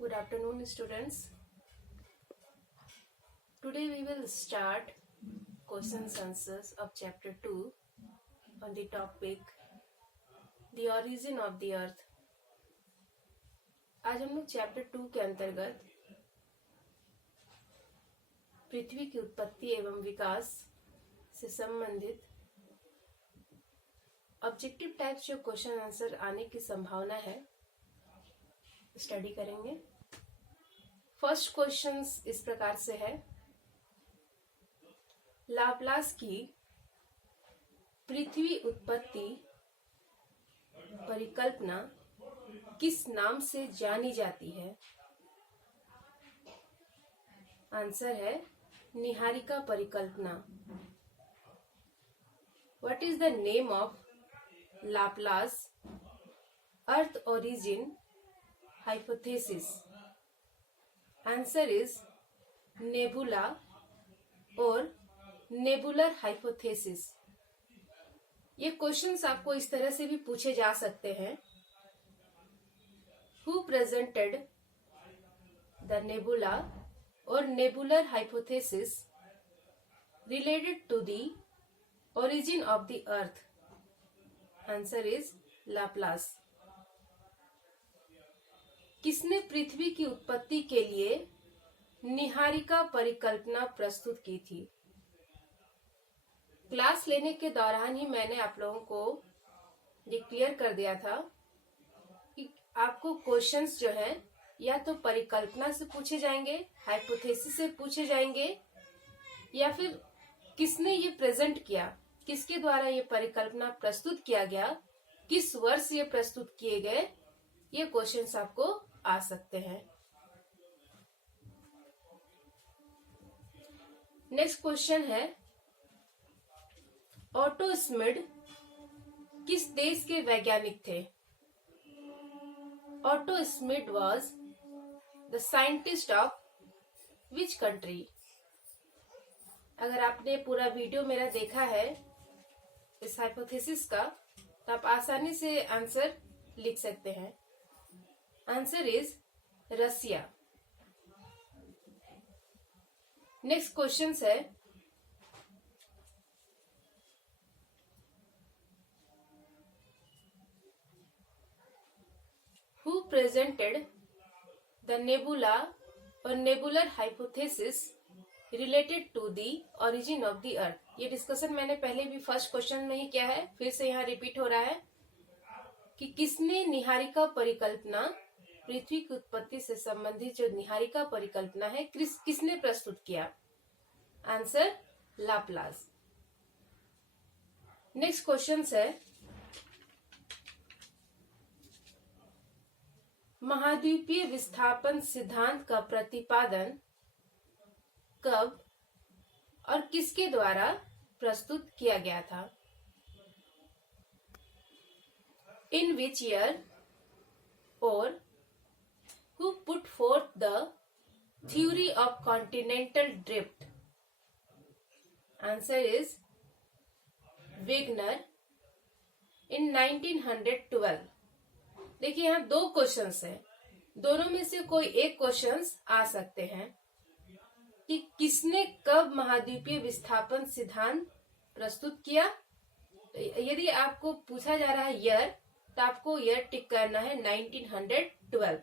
Good afternoon, students. Today we will start questions answers of chapter 2 on the topic The Origin of the Earth. आज हम लोग chapter 2 के अंतर्गत पृथ्वी की उत्पत्ति एवं विकास से संबंधित ऑब्जेक्टिव टाइप्स जो क्वेश्चन आंसर आने की संभावना है स्टडी करेंगे। फर्स्ट क्वेश्चन इस प्रकार से है, लाप्लास की पृथ्वी उत्पत्ति परिकल्पना किस नाम से जानी जाती है? आंसर है निहारिका परिकल्पना। What is the name of Laplace Earth origin hypothesis? Answer is nebula और नेबुलर हाइपोथेसिस। ये क्वेश्चंस आपको इस तरह से भी पूछे जा सकते हैं। Who presented the nebula or nebular hypothesis related to the origin of the earth? Answer is Laplace. किसने पृथ्वी की उत्पत्ति के लिए निहारिका परिकल्पना प्रस्तुत की थी? क्लास लेने के दौरान ही मैंने आप लोगों को ये क्लियर कर दिया था कि आपको क्वेश्चंस जो है या तो परिकल्पना से पूछे जाएंगे, हाइपोथेसिस से पूछे जाएंगे, या फिर किसने ये प्रेजेंट किया, किसके द्वारा ये परिकल्पना प्रस्तुत किया गया, किस वर्ष ये प्रस्तुत किए गए, ये क्वेश्चंस आपको आ सकते हैं। नेक्स्ट क्वेश्चन है, ऑटो स्मिड किस देश के वैज्ञानिक थे? Otto Schmidt was the scientist of which country? अगर आपने पूरा वीडियो मेरा देखा है इस हाइपोथेसिस का तो आप आसानी से आंसर लिख सकते हैं। Answer is Russia. Next question है, who presented the nebula or nebular hypothesis related to the origin of the earth? ये डिस्कशन मैंने पहले भी फर्स्ट क्वेश्चन में ही किया है, फिर से यहाँ रिपीट हो रहा है कि किसने निहारिका परिकल्पना, पृथ्वी की उत्पत्ति से संबंधित जो निहारिका परिकल्पना है किसने प्रस्तुत किया? Answer Laplace. नेक्स्ट क्वेश्चन है, महाद्वीपीय विस्थापन सिद्धांत का प्रतिपादन कब और किसके द्वारा प्रस्तुत किया गया था? इन विच ईयर और who put forth the theory of continental drift? Answer is Wegener in 1912। देखिए यहाँ दो क्वेश्चंस हैं, दोनों में से कोई एक क्वेश्चंस आ सकते हैं कि किसने कब महाद्वीपीय विस्थापन सिद्धांत प्रस्तुत किया। यदि आपको पूछा जा रहा है ईयर तो आपको ईयर टिक करना है 1912।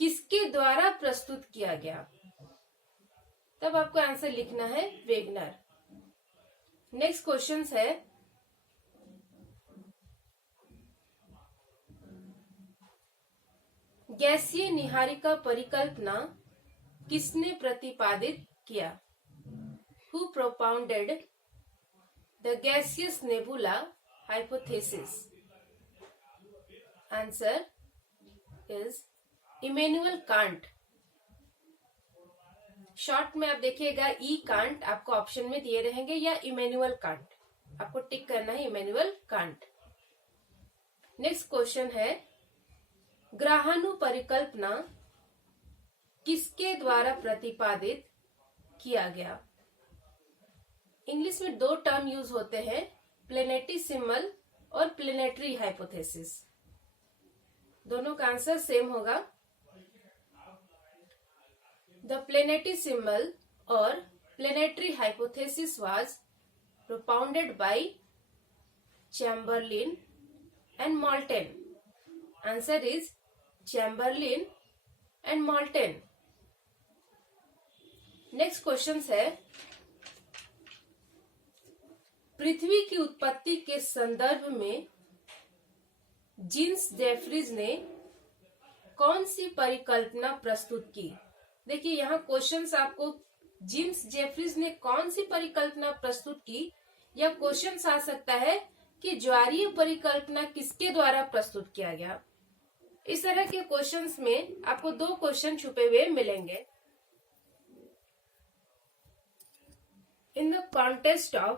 किसके द्वारा प्रस्तुत किया गया तब आपको आंसर लिखना है वेगनर। नेक्स्ट क्वेश्चन है, गैसीय निहारिका परिकल्पना किसने प्रतिपादित किया? Who propounded the gaseous nebula hypothesis? Answer is Immanuel Kant. Short में आप देखिएगा ई कांट आपको ऑप्शन में दिए रहेंगे या इमैनुअल कांट, आपको टिक करना है इमैनुअल कांट। नेक्स्ट क्वेश्चन है, ग्राहानु परिकल्पना किसके द्वारा प्रतिपादित किया गया? इंग्लिश में दो टर्म यूज होते हैं, प्लेनेटिसिमल और प्लेनेटरी हाइपोथेसिस। दोनों का आंसर सेम होगा। The planetesimal or planetary hypothesis was propounded by Chamberlin and Moulton. Answer is Chamberlin and Moulton. Next question है, पृथ्वी की उत्पत्ति के संदर्भ में जीन्स जेफरीज ने कौन सी परिकल्पना प्रस्तुत की? देखिए यहाँ क्वेश्चंस आपको जीन्स जेफरीज ने कौन सी परिकल्पना प्रस्तुत की, या क्वेश्चंस आ सकता है कि ज्वारीय परिकल्पना किसके द्वारा प्रस्तुत किया गया। इस तरह के क्वेश्चंस में आपको दो क्वेश्चन छुपे हुए मिलेंगे। In the context of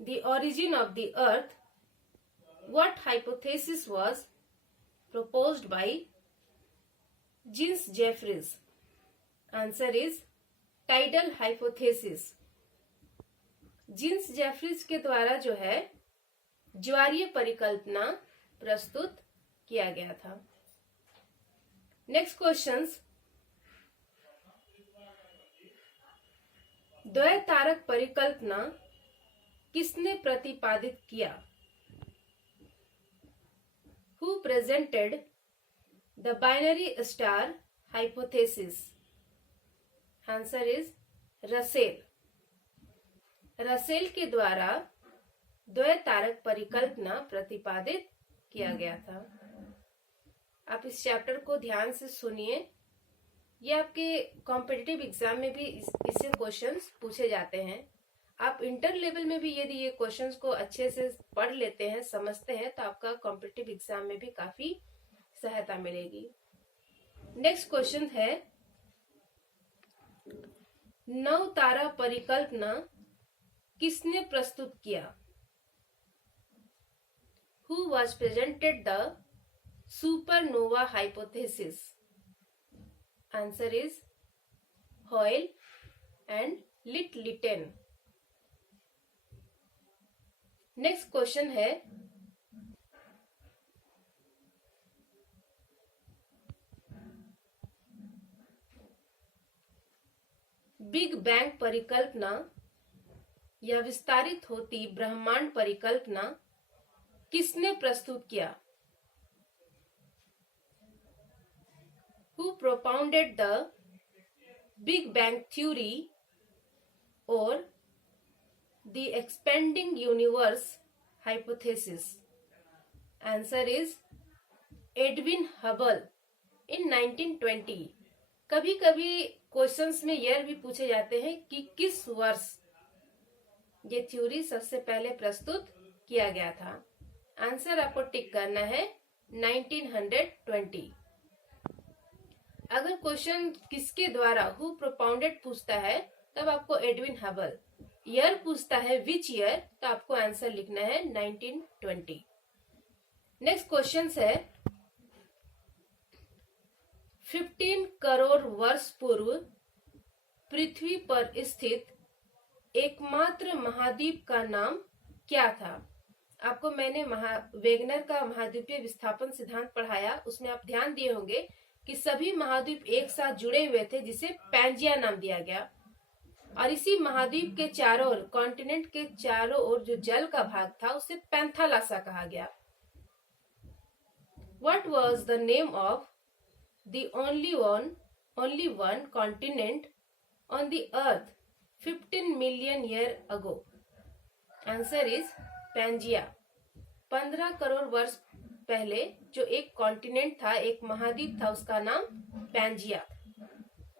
the origin of the earth, what hypothesis was proposed by Jeans Jeffreys? Answer is tidal hypothesis. Jeans Jeffreys के द्वारा जो है ज्वारीय परिकल्पना प्रस्तुत किया गया था। नेक्स्ट क्वेश्चंस, द्वैतारक परिकल्पना किसने प्रतिपादित किया? Who presented the binary star hypothesis? Answer is Russell. Russell के द्वारा द्वैतारक परिकल्पना प्रतिपादित किया गया था। आप इस चैप्टर को ध्यान से सुनिए, ये आपके कॉम्पिटिटिव एग्जाम में भी इससे क्वेश्चंस पूछे जाते हैं। आप इंटर लेवल में भी यदि ये क्वेश्चंस को अच्छे से पढ़ लेते हैं, समझते हैं, तो आपका कॉम्पिटिटिव एग्जाम में भी काफी सहायता मिलेगी। नेक्स्ट क्वेश्चन है, नव तारा परिकल्पना किसने प्रस्तुत किया? Who was presented the supernova hypothesis? Answer is Hoyle and Lyttelton. Next question है, बिग बैंग परिकल्पना या विस्तारित होती ब्रह्मांड परिकल्पना किसने प्रस्तुत किया? Who propounded the Big Bang theory or the expanding universe hypothesis? Answer is Edwin Hubble in 1920. कभी कभी क्वेश्चंस में यह भी पूछे जाते हैं कि किस वर्ष ये थ्योरी सबसे पहले प्रस्तुत किया गया था। आंसर आपको टिक करना है 1920। अगर क्वेश्चन किसके द्वारा हु प्रोपाउंडेड पूछता है तब आपको एडविन हबल, ईयर पूछता है विच ईयर, तो आपको आंसर लिखना है 1920। नेक्स्ट क्वेश्चन है, 15 करोड़ वर्ष पूर्व पृथ्वी पर स्थित एकमात्र महाद्वीप का नाम क्या था? आपको मैंने वेगनर का महाद्वीपीय विस्थापन सिद्धांत पढ़ाया, उसमें आप ध्यान दिए होंगे कि सभी महाद्वीप एक साथ जुड़े हुए थे, जिसे पैंजिया नाम दिया गया। और इसी महाद्वीप के चारों ओर, कॉन्टिनेंट के चारों ओर जो जल का भाग था उसे पैंथालासा कहा गया। What was the name of the only one continent on the earth 15 million year ago? Answer is Pangaea। 15 crore वर्ष पहले जो एक कॉन्टिनेंट था, एक महाद्वीप था, उसका नाम पैंजिया।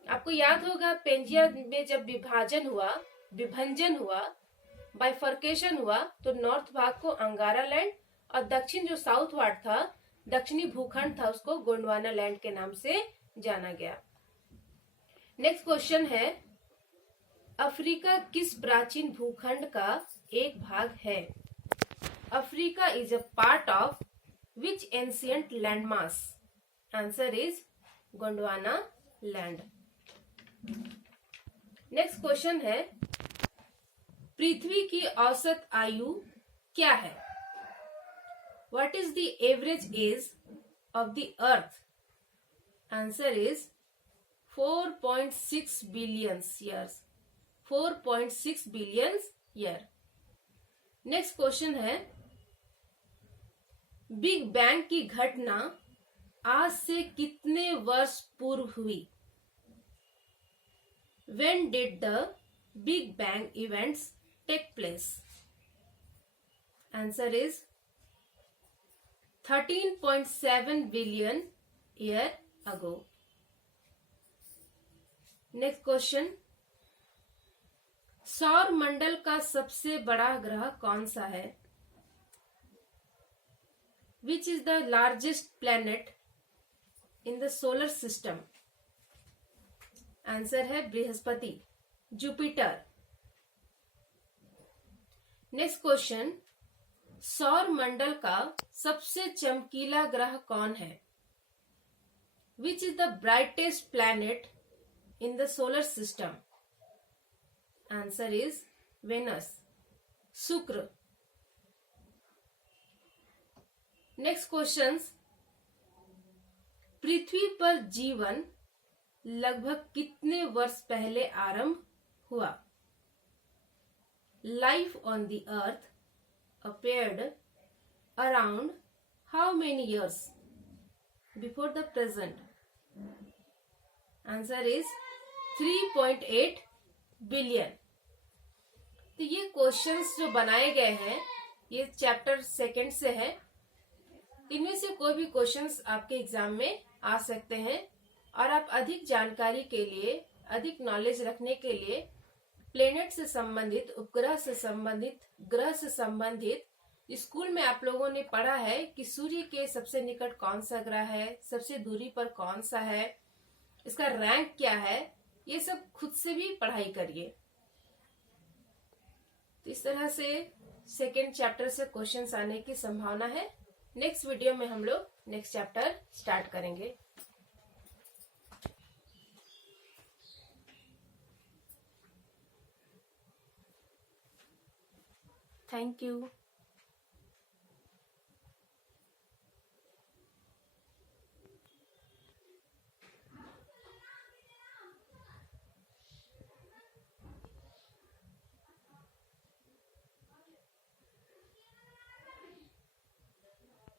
आपको याद होगा पैंजिया में जब विभंजन हुआ, बाइफर्केशन हुआ, तो नॉर्थ भाग को अंगारा लैंड और दक्षिण जो साउथ वार्ड था, दक्षिणी भूखंड था, उसको गोंडवाना लैंड के नाम से जाना गया। नेक्स्ट क्वेश्चन है, अफ्रीका किस प्राचीन भूखंड का एक भाग है? Africa is a part of which ancient landmass? Answer is Gondwana land. Next question है, पृथ्वी की औसत आयु क्या है? What is the average age of the earth? Answer is 4.6 billion years. 4.6 billion year. Next question है, बिग बैंग की घटना आज से कितने वर्ष पूर्व हुई? When did the Big Bang events take place? Answer is 13.7 billion year ago. Next question, सौर मंडल का सबसे बड़ा ग्रह कौन सा है? Which is the largest planet in the solar system? Answer है बृहस्पति, जुपिटर। नेक्स्ट क्वेश्चन, सौर मंडल का सबसे चमकीला ग्रह कौन है? Which is the brightest planet in the solar system? Answer is Venus, शुक्र। नेक्स्ट क्वेश्चंस, पृथ्वी पर जीवन लगभग कितने वर्ष पहले आरंभ हुआ? Life on the earth appeared around how many years before the present? Answer is 3.8 billion. तो ये क्वेश्चंस जो बनाए गए हैं ये चैप्टर सेकंड से है। इनमें से कोई भी क्वेश्चंस आपके एग्जाम में आ सकते हैं और आप अधिक जानकारी के लिए, अधिक नॉलेज रखने के लिए प्लेनेट से संबंधित, उपग्रह से संबंधित, ग्रह से संबंधित, स्कूल में आप लोगों ने पढ़ा है कि सूर्य के सबसे निकट कौन सा ग्रह है, सबसे दूरी पर कौन सा है, इसका रैंक क्या है, ये सब खुद से भी पढ़ाई करिए। तो इस तरह से सेकेंड चैप्टर से क्वेश्चंस आने की संभावना है। नेक्स्ट वीडियो में हम लोग नेक्स्ट चैप्टर स्टार्ट करेंगे। Thank you.